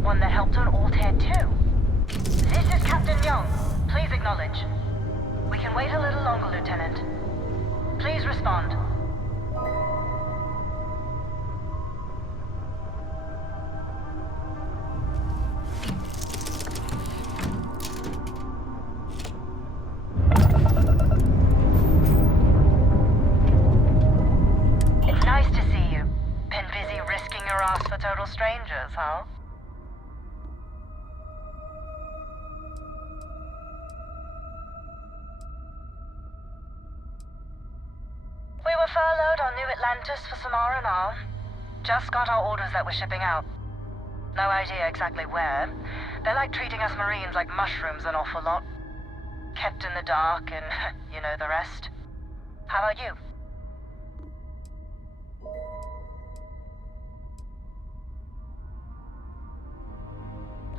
the one that helped on Altair 2. This is Captain Young. Please acknowledge. We can wait a little longer, Lieutenant. Please respond. It's nice to see you. Been busy risking your ass for total strangers, huh? We were furloughed on New Atlantis for some R&R. Just got our orders that we're shipping out. No idea exactly where. They're like treating us Marines like mushrooms an awful lot. Kept in the dark and you know the rest. How about you?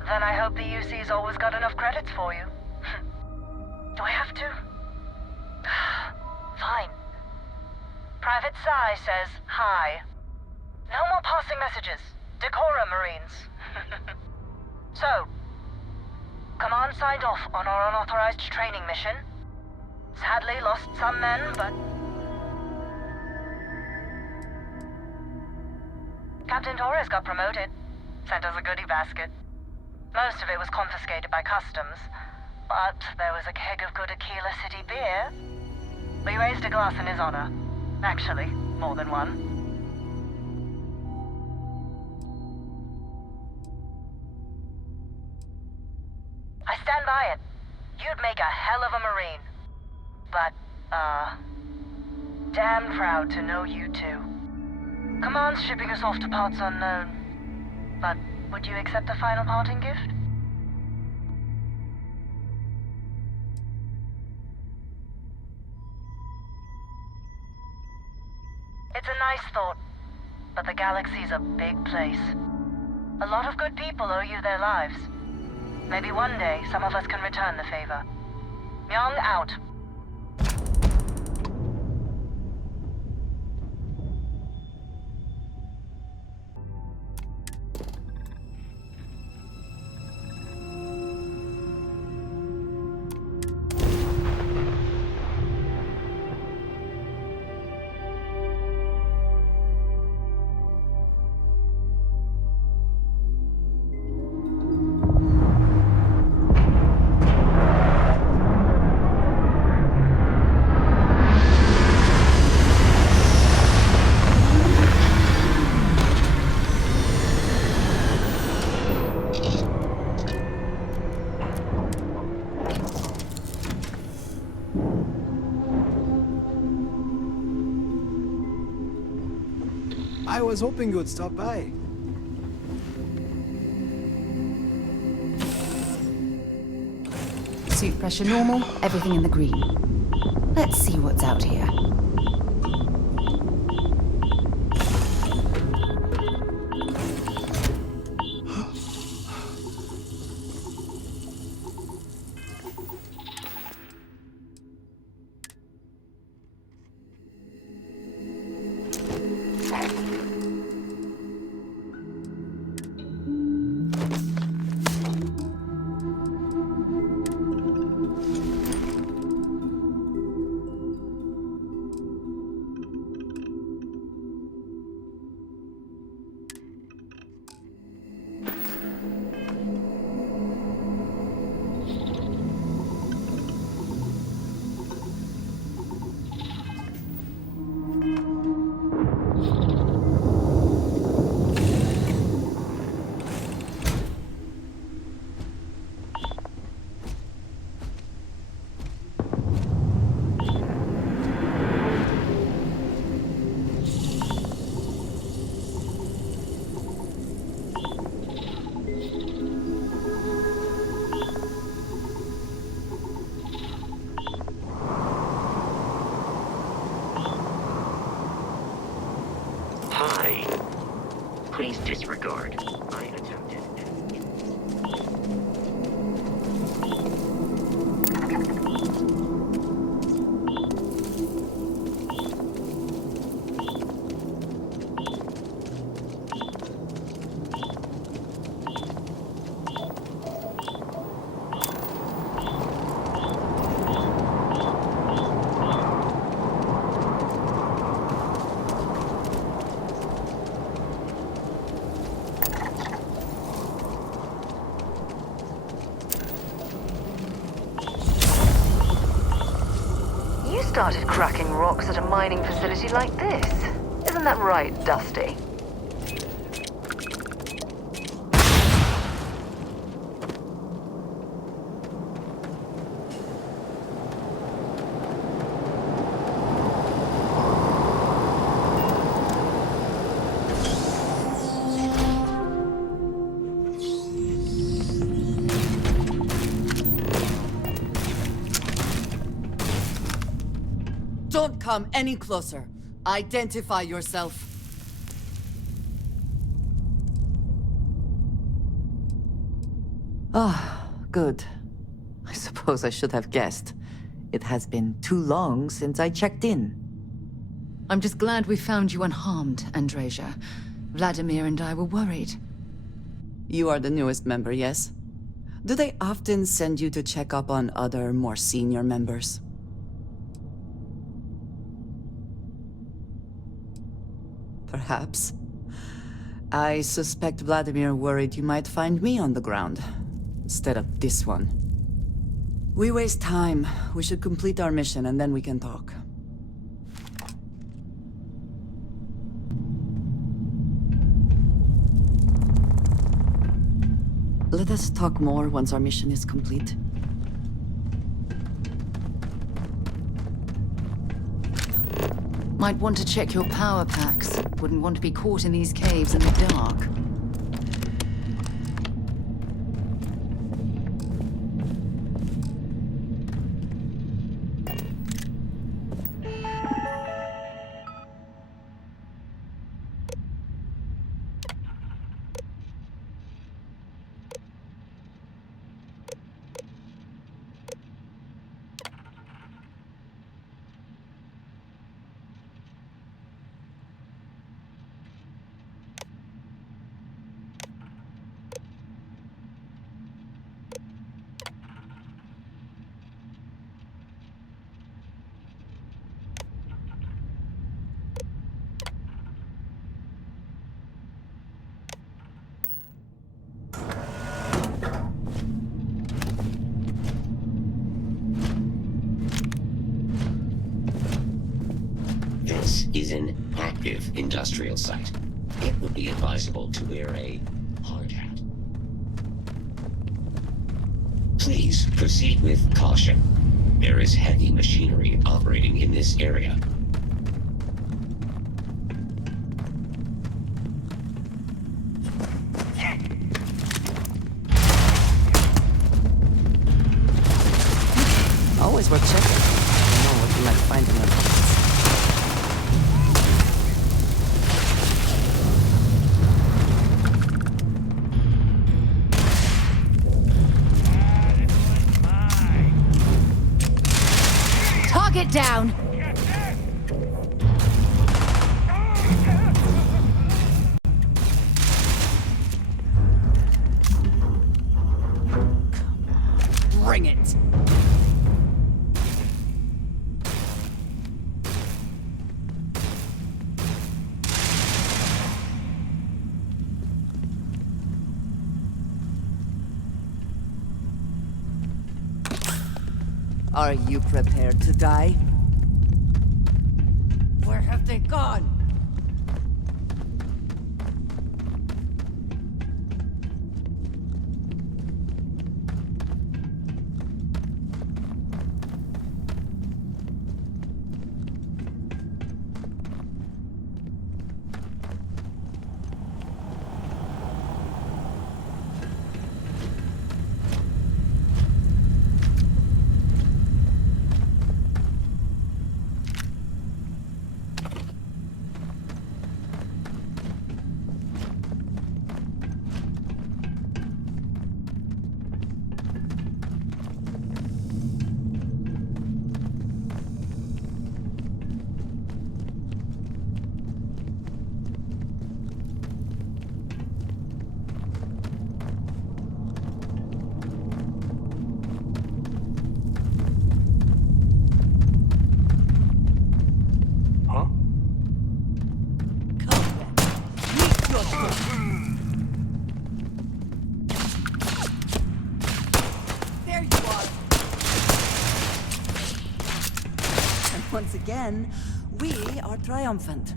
Then I hope the UC's always got enough credits for you. Do I have to? Fine. Private Psy says hi. No more passing messages. Decorum, Marines. So, Command signed off on our unauthorized training mission. Sadly lost some men, but... Captain Torres got promoted. Sent us a goodie basket. Most of it was confiscated by customs, but there was a keg of good Aquila City beer. We raised a glass in his honor. Actually, more than one. I stand by it. You'd make a hell of a Marine. But, damn proud to know you too. Command's shipping us off to parts unknown. But would you accept a final parting gift? It's a nice thought, but the galaxy's a big place. A lot of good people owe you their lives. Maybe one day some of us can return the favor. Young out. I was hoping you would stop by. Suit pressure normal, everything in the green. Let's see what's out here. Please disregard. I attempted. started cracking rocks at a mining facility like this. Isn't that right, Dusty? Don't come any closer. Identify yourself. Ah, good. I suppose I should have guessed. It has been too long since I checked in. I'm just glad we found you unharmed, Andreja. Vladimir and I were worried. You are the newest member, yes? Do they often send you to check up on other, more senior members? Perhaps. I suspect Vladimir worried you might find me on the ground, instead of this one. We waste time. We should complete our mission and then we can talk. Let us talk more once our mission is complete. Might want to check your power packs. Wouldn't want to be caught in these caves in the dark. This is an active industrial site. It would be advisable to wear a hard hat. Please proceed with caution. There is heavy machinery operating in this area. Always worth checking. You know what you might find in the pockets. Target down! Bring it! Are you prepared to die? Where have they gone? Once again, we are triumphant.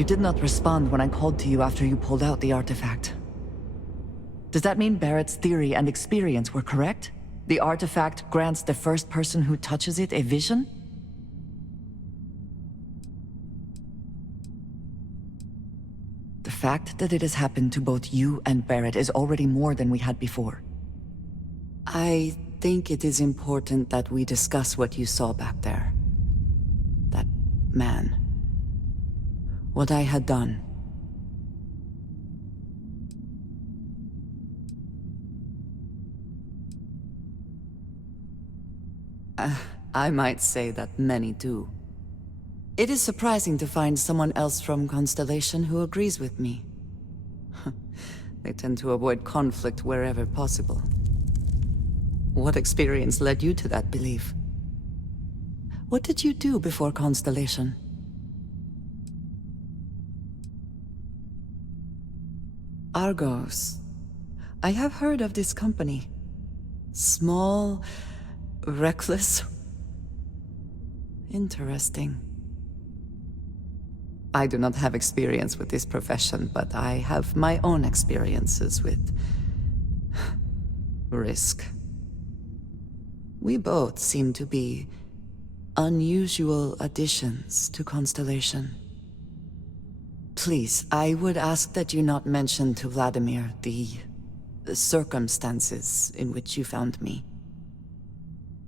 You did not respond when I called to you after you pulled out the artifact. Does that mean Barrett's theory and experience were correct? The artifact grants the first person who touches it a vision? The fact that it has happened to both you and Barrett is already more than we had before. I think it is important that we discuss what you saw back there. That man. What I had done. I might say that many do. It is surprising to find someone else from Constellation who agrees with me. They tend to avoid conflict wherever possible. What experience led you to that belief? What did you do before Constellation? Argos. I have heard of this company. Small, reckless. Interesting. I do not have experience with this profession, but I have my own experiences with risk. We both seem to be unusual additions to Constellation. Please, I would ask that you not mention to Vladimir the circumstances in which you found me.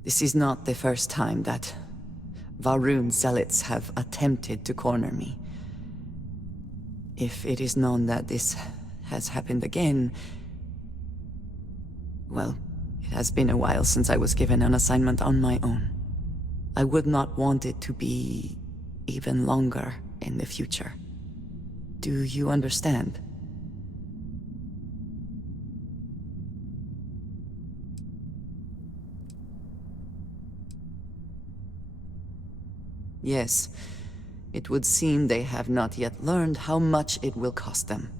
This is not the first time that Va'ruun zealots have attempted to corner me. If it is known that this has happened again, well, it has been a while since I was given an assignment on my own. I would not want it to be even longer in the future. Do you understand? Yes, it would seem they have not yet learned how much it will cost them.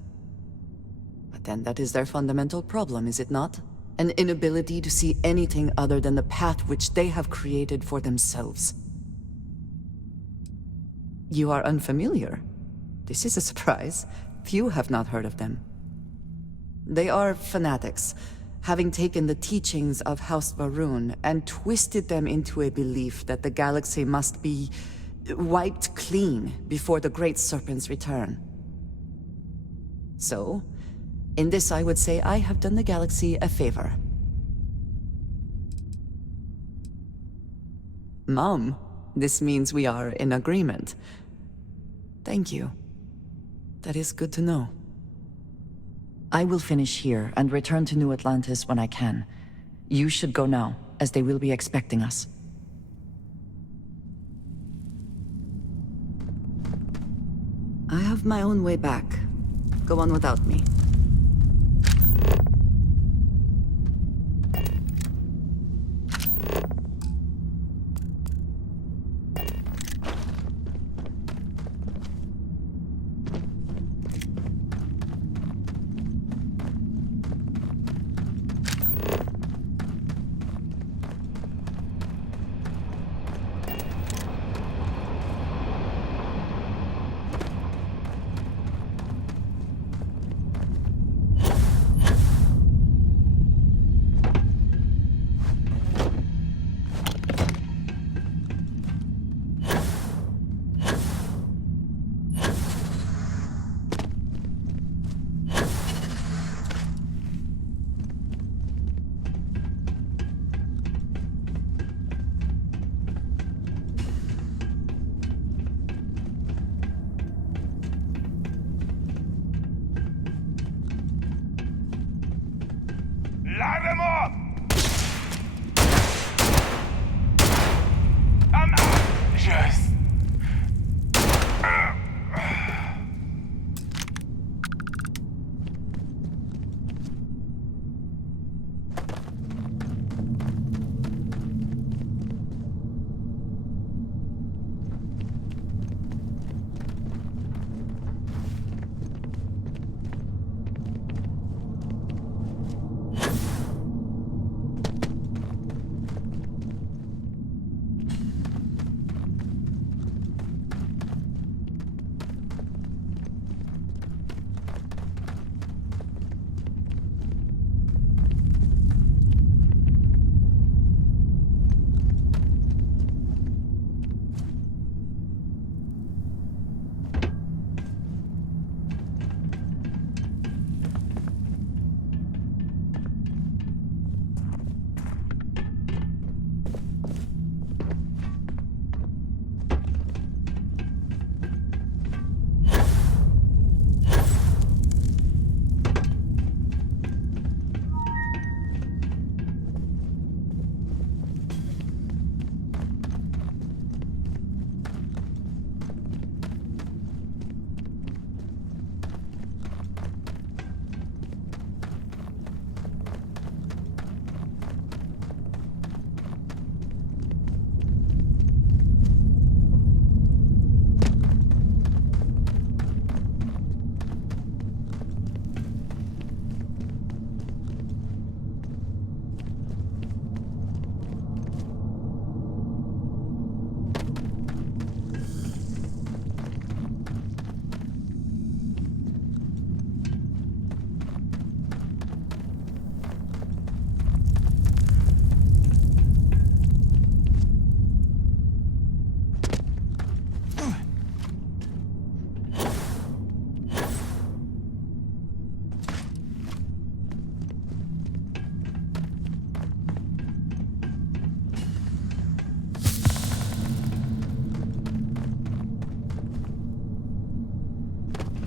But then that is their fundamental problem, is it not? An inability to see anything other than the path which they have created for themselves. You are unfamiliar. This is a surprise. Few have not heard of them. They are fanatics, having taken the teachings of House Va'ruun and twisted them into a belief that the galaxy must be wiped clean before the Great Serpent's return. So, in this I would say I have done the galaxy a favor. Mom, this means we are in agreement. Thank you. That is good to know. I will finish here and return to New Atlantis when I can. You should go now, as they will be expecting us. I have my own way back. Go on without me.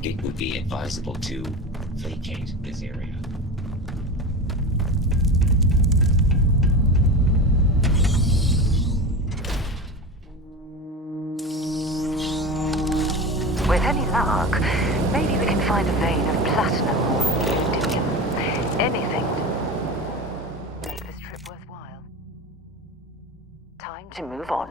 it would be advisable to vacate this area. With any luck, maybe we can find a vein of platinum or rubidium. Anything to make this trip worthwhile. Time to move on.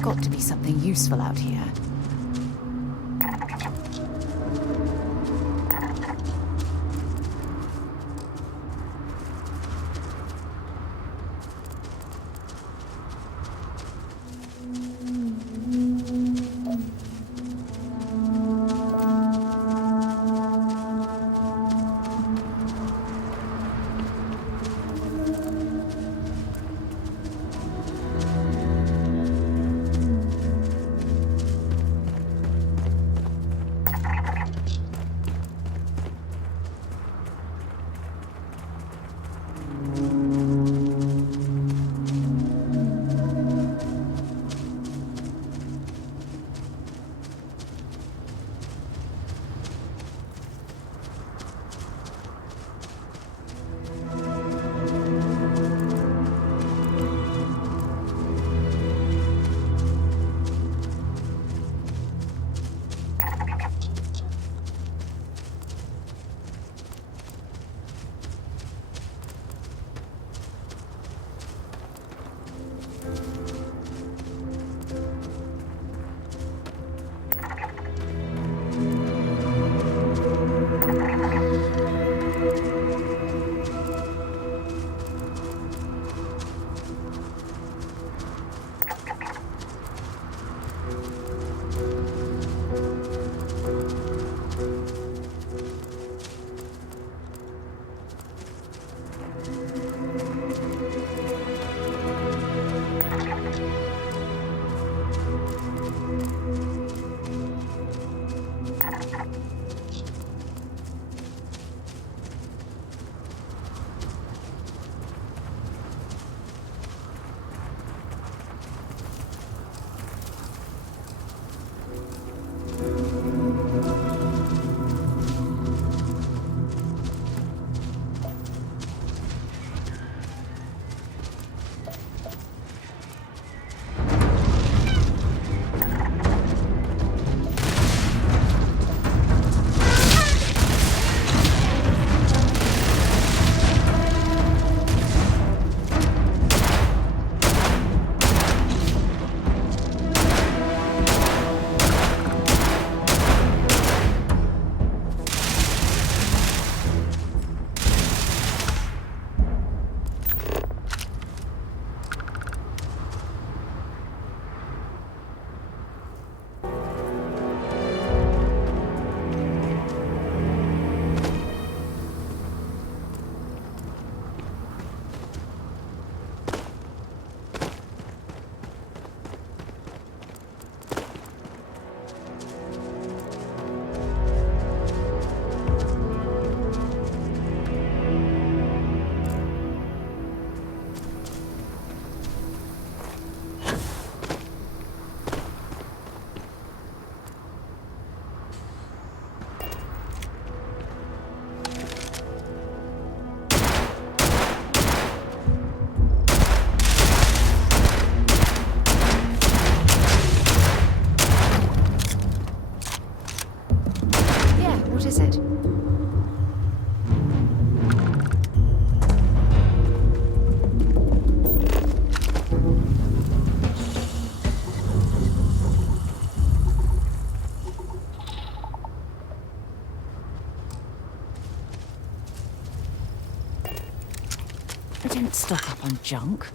Got to be something useful out here. Don't stock up on junk.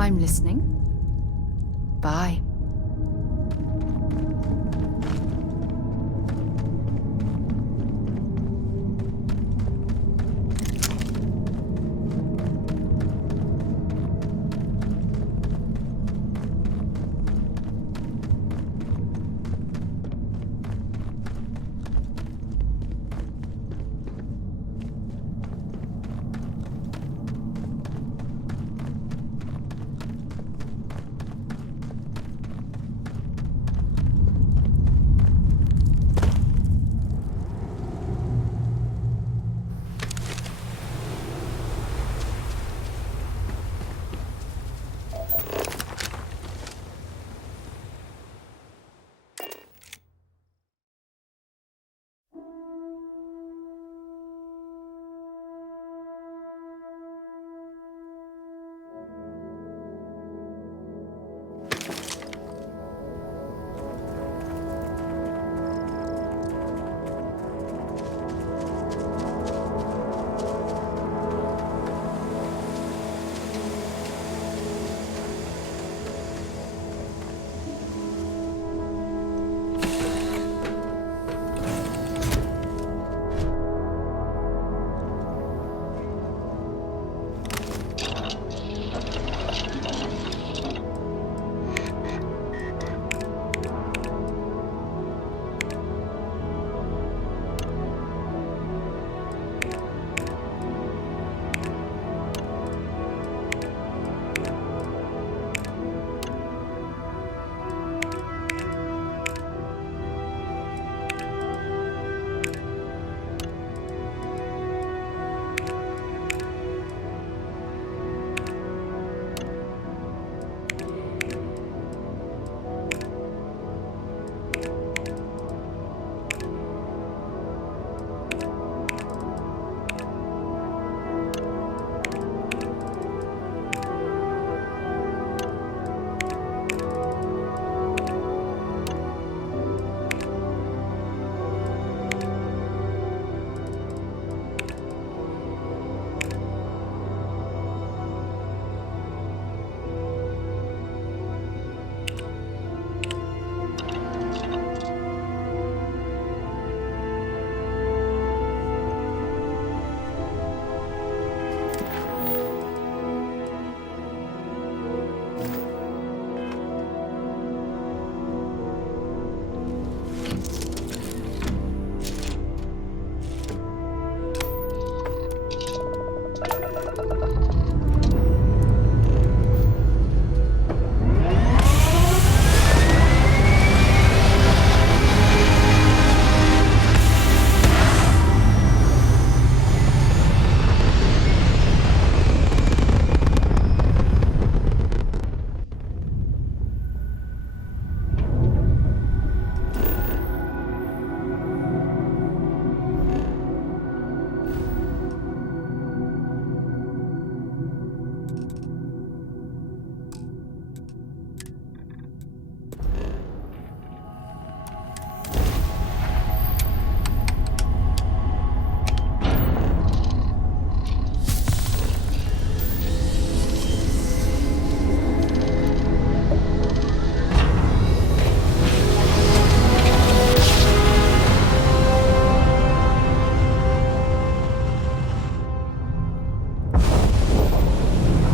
I'm listening. Bye.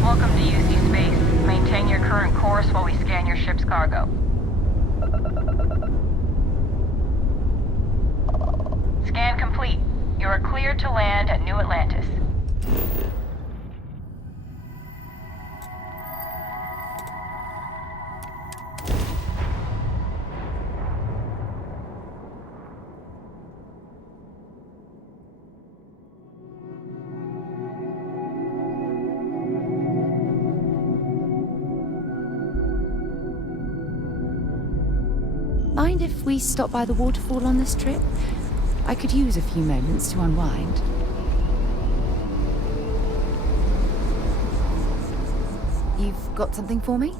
Welcome to UC Space. Maintain your current course while we scan your ship's cargo. Scan complete. You are cleared to land at New Atlantis. Mind if we stop by the waterfall on this trip? I could use a few moments to unwind. You've got something for me?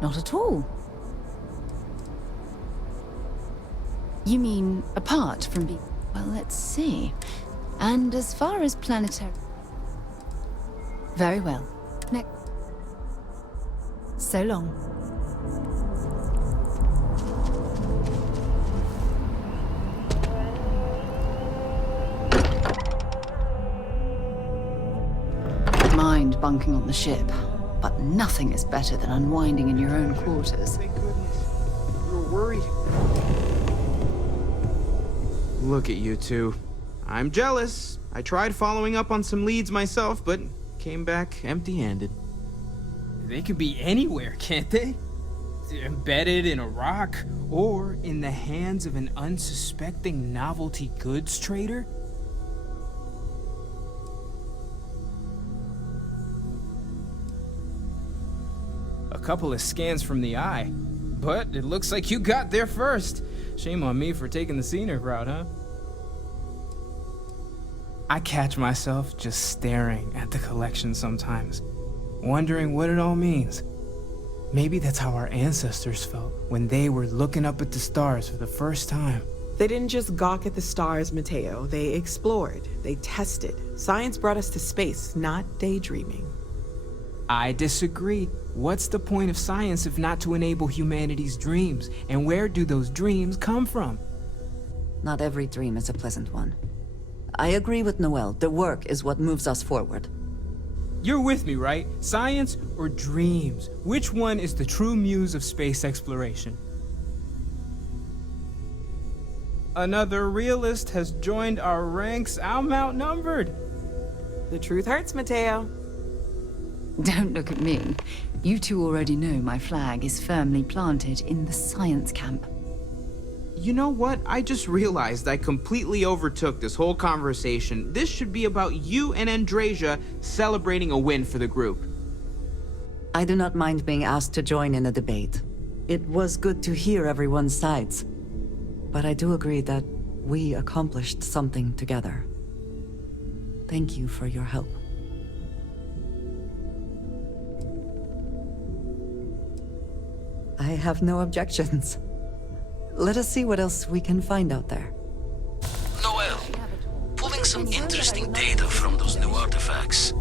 Not at all. You mean apart from being... Well, let's see. And as far as planetary... Very well. Next. So long. Mind bunking on the ship, but nothing is better than unwinding in your own quarters. Thank goodness. We were worried. Look at you two. I'm jealous. I tried following up on some leads myself, but came back empty-handed. They could be anywhere, can't they? Embedded in a rock, or in the hands of an unsuspecting novelty goods trader? A couple of scans from the eye, but it looks like you got there first. Shame on me for taking the scenic route, huh? I catch myself just staring at the collection sometimes, wondering what it all means. Maybe that's how our ancestors felt when they were looking up at the stars for the first time. They didn't just gawk at the stars, Mateo. They explored. They tested. Science brought us to space, not daydreaming. I disagree. What's the point of science if not to enable humanity's dreams? And where do those dreams come from? Not every dream is a pleasant one. I agree with Noel. The work is what moves us forward. You're with me, right? Science or dreams? Which one is the true muse of space exploration? Another realist has joined our ranks. I'm outnumbered. The truth hurts, Mateo. Don't look at me. You two already know my flag is firmly planted in the science camp. You know what? I just realized I completely overtook this whole conversation. This should be about you and Andrasia celebrating a win for the group. I do not mind being asked to join in a debate. It was good to hear everyone's sides. But I do agree that we accomplished something together. Thank you for your help. I have no objections. Let us see what else we can find out there. Noel, pulling some interesting data from those new artifacts.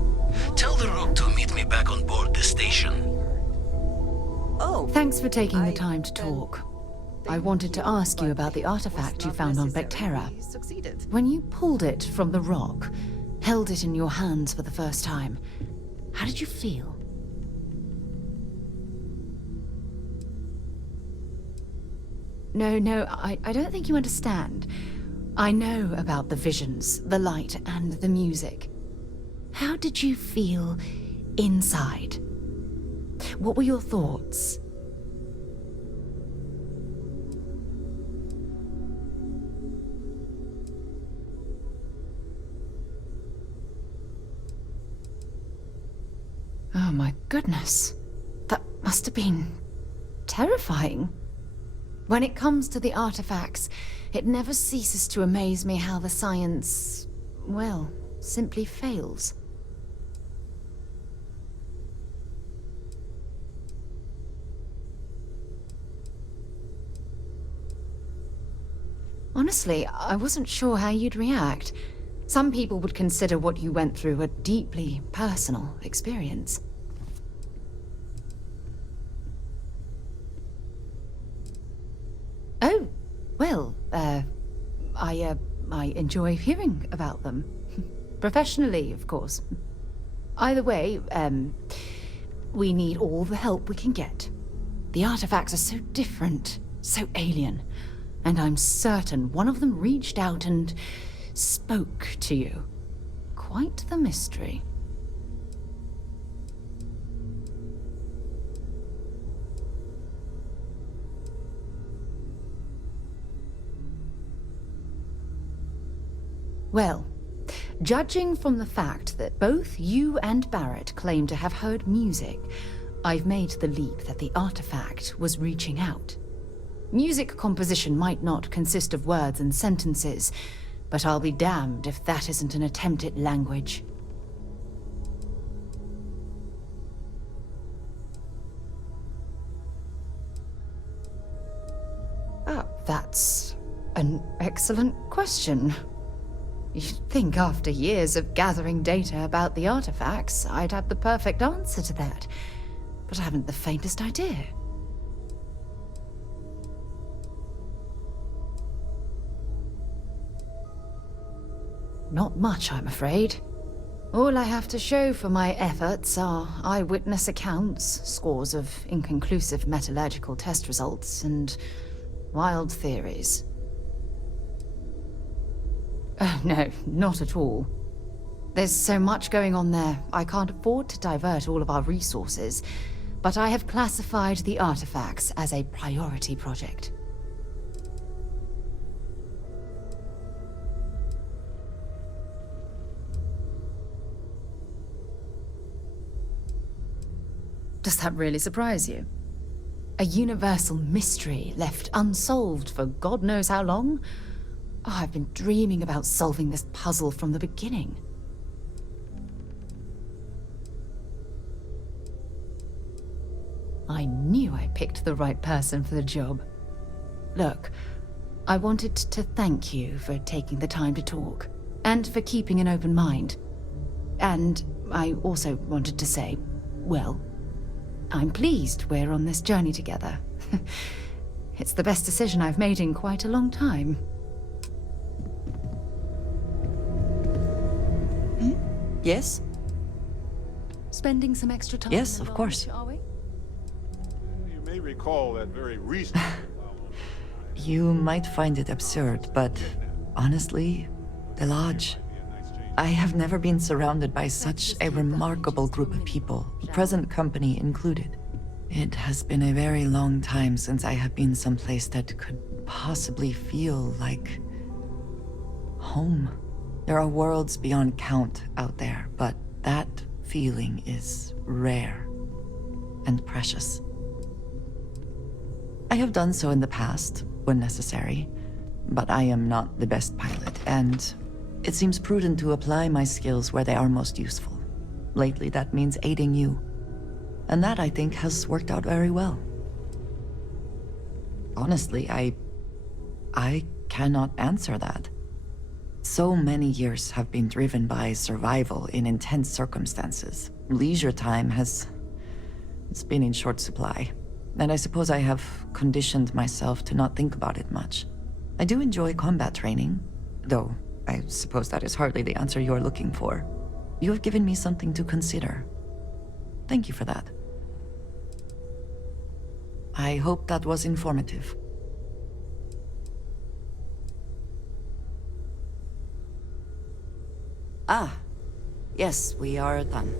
Tell the Rook to meet me back on board the station. Oh, Thanks for taking the time to talk. I wanted to ask you about the artifact you found on Bethesda. When you pulled it from the rock, held it in your hands for the first time, how did you feel? No, I don't think you understand. I know about the visions, the light, and the music. How did you feel inside? What were your thoughts? Oh my goodness. That must have been terrifying. When it comes to the artifacts, it never ceases to amaze me how the science, well, simply fails. Honestly, I wasn't sure how you'd react. Some people would consider what you went through a deeply personal experience. Oh, well, I enjoy hearing about them. Professionally, of course. Either way, we need all the help we can get. The artifacts are so different, so alien, and I'm certain one of them reached out and spoke to you. Quite the mystery. Well, judging from the fact that both you and Barrett claim to have heard music, I've made the leap that the artifact was reaching out. Music composition might not consist of words and sentences, but I'll be damned if that isn't an attempt at language. Oh, that's an excellent question. You'd think after years of gathering data about the artifacts, I'd have the perfect answer to that. But I haven't the faintest idea. Not much, I'm afraid. All I have to show for my efforts are eyewitness accounts, scores of inconclusive metallurgical test results, and wild theories. Oh, no, not at all. There's so much going on there, I can't afford to divert all of our resources, but I have classified the artifacts as a priority project. Does that really surprise you? A universal mystery left unsolved for God knows how long? Oh, I've been dreaming about solving this puzzle from the beginning. I knew I picked the right person for the job. Look, I wanted to thank you for taking the time to talk, and for keeping an open mind. And I also wanted to say, well, I'm pleased we're on this journey together. It's the best decision I've made in quite a long time. Yes? Spending some extra time? Yes, of course. Are we? You may recall that very recent. You might find it absurd, but honestly, the Lodge. I have never been surrounded by such a remarkable group of people, present company included. It has been a very long time since I have been someplace that could possibly feel like home. There are worlds beyond count out there, but that feeling is rare and precious. I have done so in the past, when necessary, but I am not the best pilot, and it seems prudent to apply my skills where they are most useful. Lately, that means aiding you, and that, I think, has worked out very well. Honestly, I cannot answer that. So many years have been driven by survival in intense circumstances. Leisure time it's been in short supply. And I suppose I have conditioned myself to not think about it much. I do enjoy combat training, though I suppose that is hardly the answer you're looking for. You have given me something to consider. Thank you for that. I hope that was informative. Ah, yes, we are done.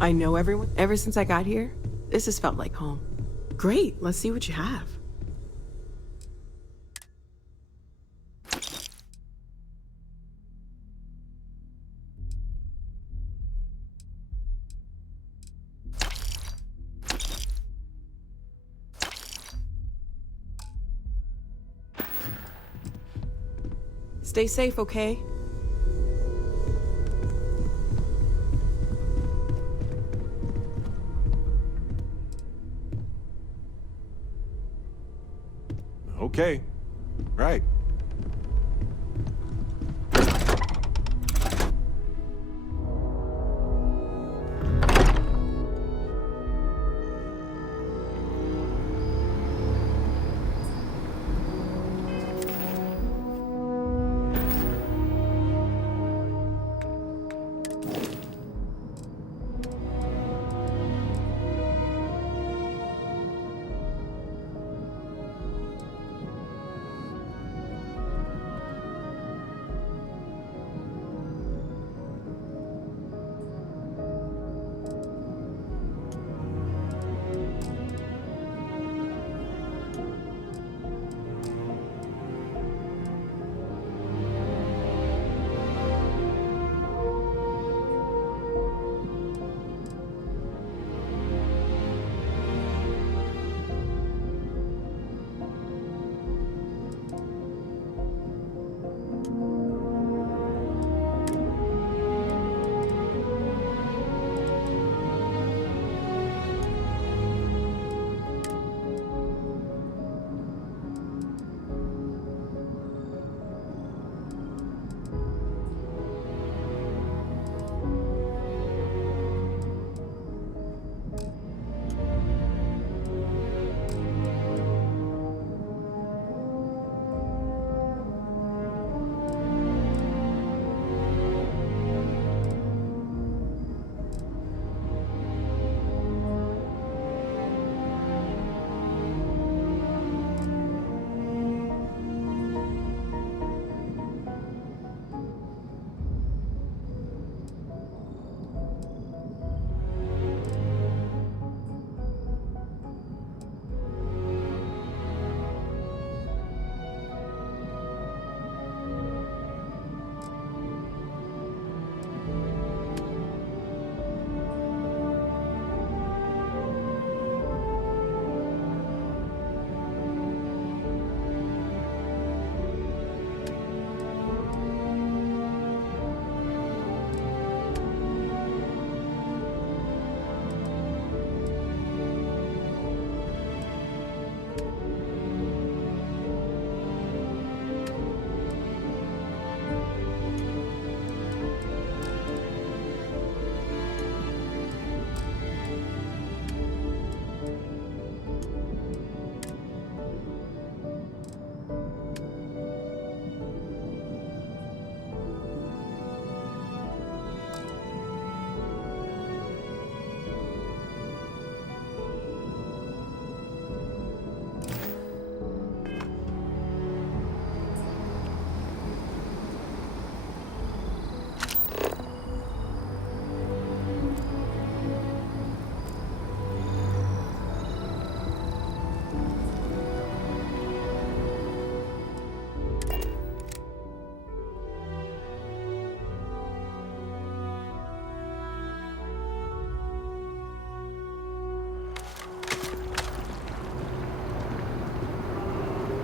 I know everyone. Ever since I got here, this has felt like home. Great, let's see what you have. Stay safe, okay? Okay. Right.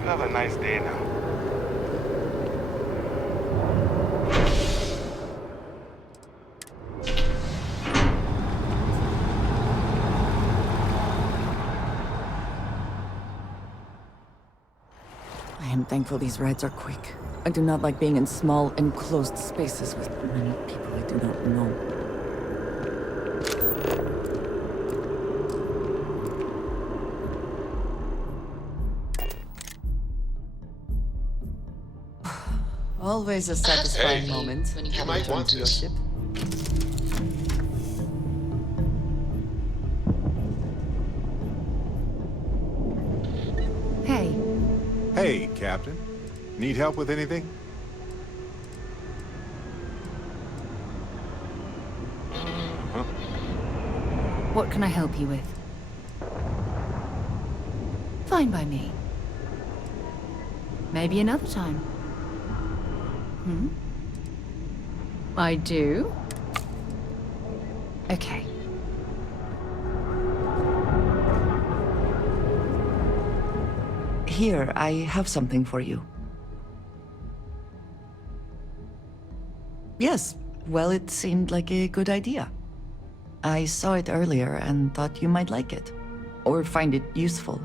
Have a nice day now. I am thankful these rides are quick. I do not like being in small, enclosed spaces with many people I do not know. Always a satisfying moment when you might want to your ship. Hey. Hey, Captain. Need help with anything? What can I help you with? Fine by me. Maybe another time. I do? Okay. Here, I have something for you. Yes, well, it seemed like a good idea. I saw it earlier and thought you might like it. Or find it useful.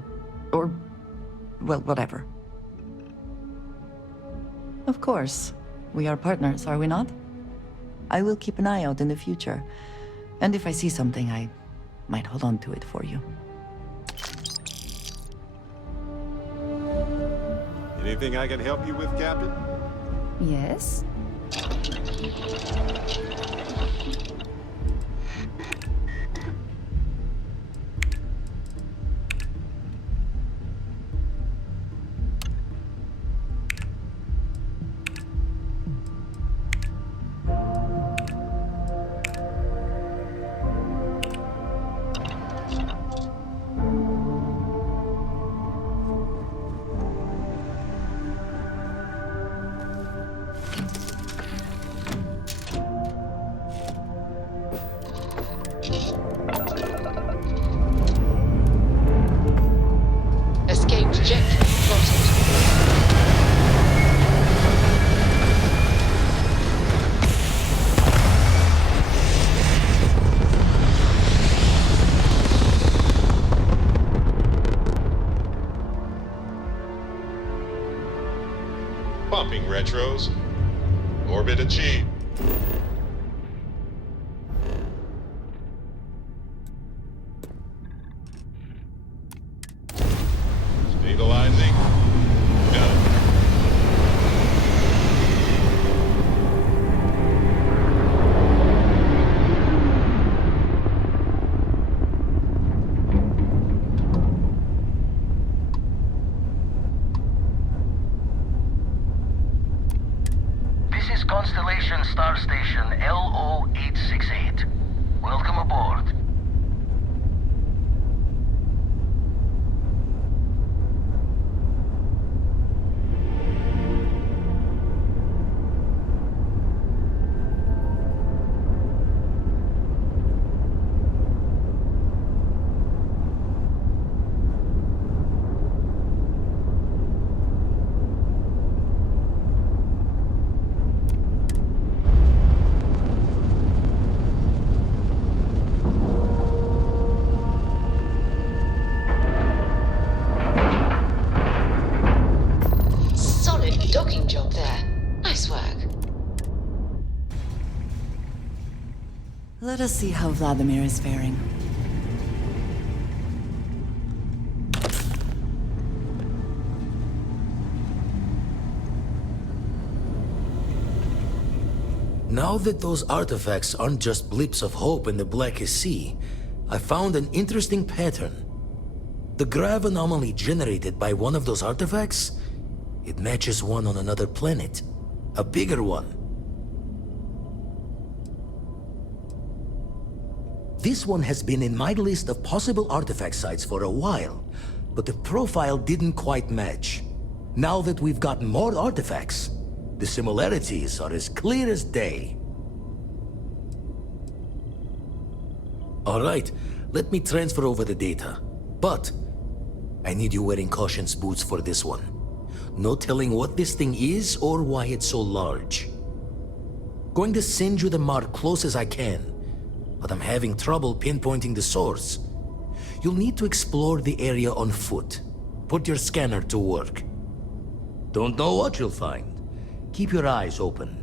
Or, well, whatever. Of course. We are partners, are we not? I will keep an eye out in the future. And if I see something, I might hold on to it for you. Anything I can help you with, Captain? Yes? Pumping retros. Orbit achieved. Stabilizing. Done. Constellation Star Station LO-868. Welcome aboard. Let us see how Vladimir is faring. Now that those artifacts aren't just blips of hope in the Blackest Sea, I found an interesting pattern. The grav anomaly generated by one of those artifacts, it matches one on another planet. A bigger one. This one has been in my list of possible artifact sites for a while, but the profile didn't quite match. Now that we've gotten more artifacts, the similarities are as clear as day. All right, let me transfer over the data. But I need you wearing Caution's boots for this one. No telling what this thing is or why it's so large. Going to send you the mark close as I can, but I'm having trouble pinpointing the source. You'll need to explore the area on foot. Put your scanner to work. Don't know what you'll find. Keep your eyes open.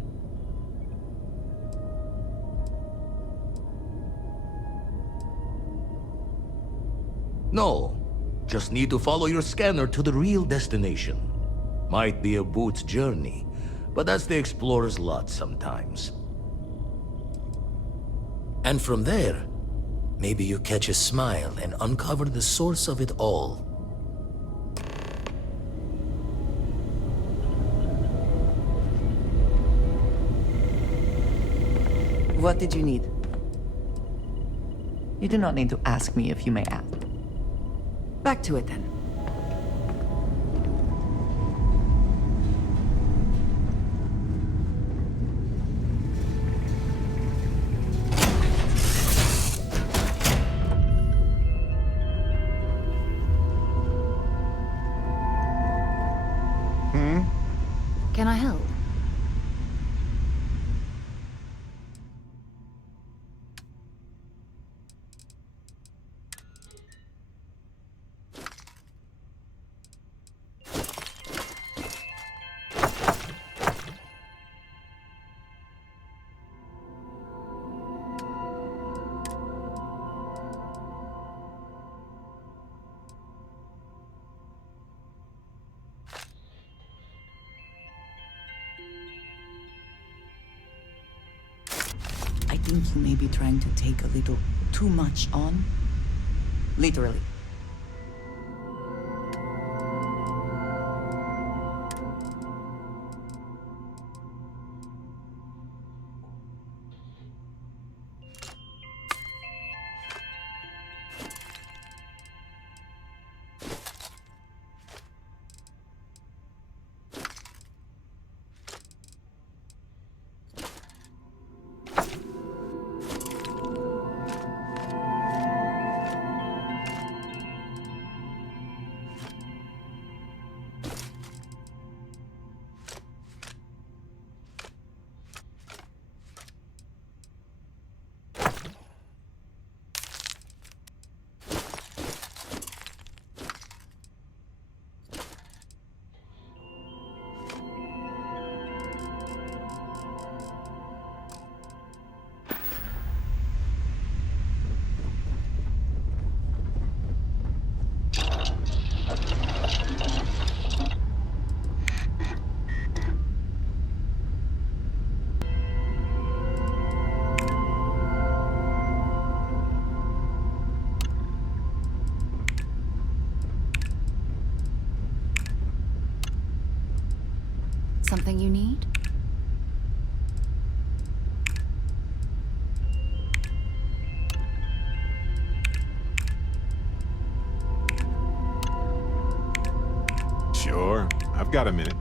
No, just need to follow your scanner to the real destination. Might be a boot's journey, but that's the explorer's lot sometimes. And from there, maybe you catch a smile and uncover the source of it all. What did you need? You do not need to ask me if you may ask. Back to it then. Can I help? I think you may be trying to take a little too much on. Literally. Something you need? Sure, I've got a minute.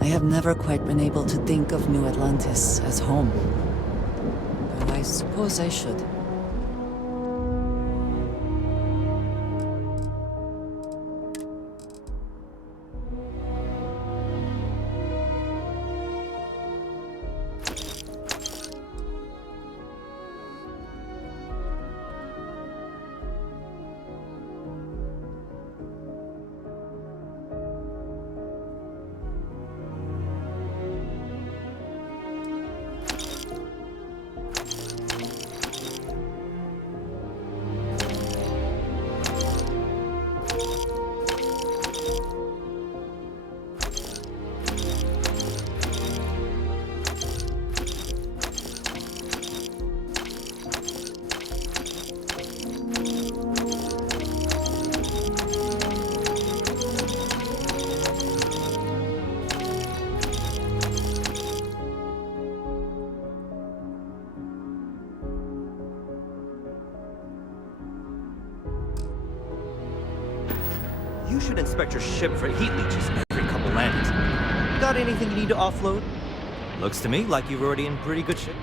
I have never quite been able to think of New Atlantis as home. Though I suppose I should. You should inspect your ship for heat leeches every couple landings. Got anything you need to offload? Looks to me like you're already in pretty good shape.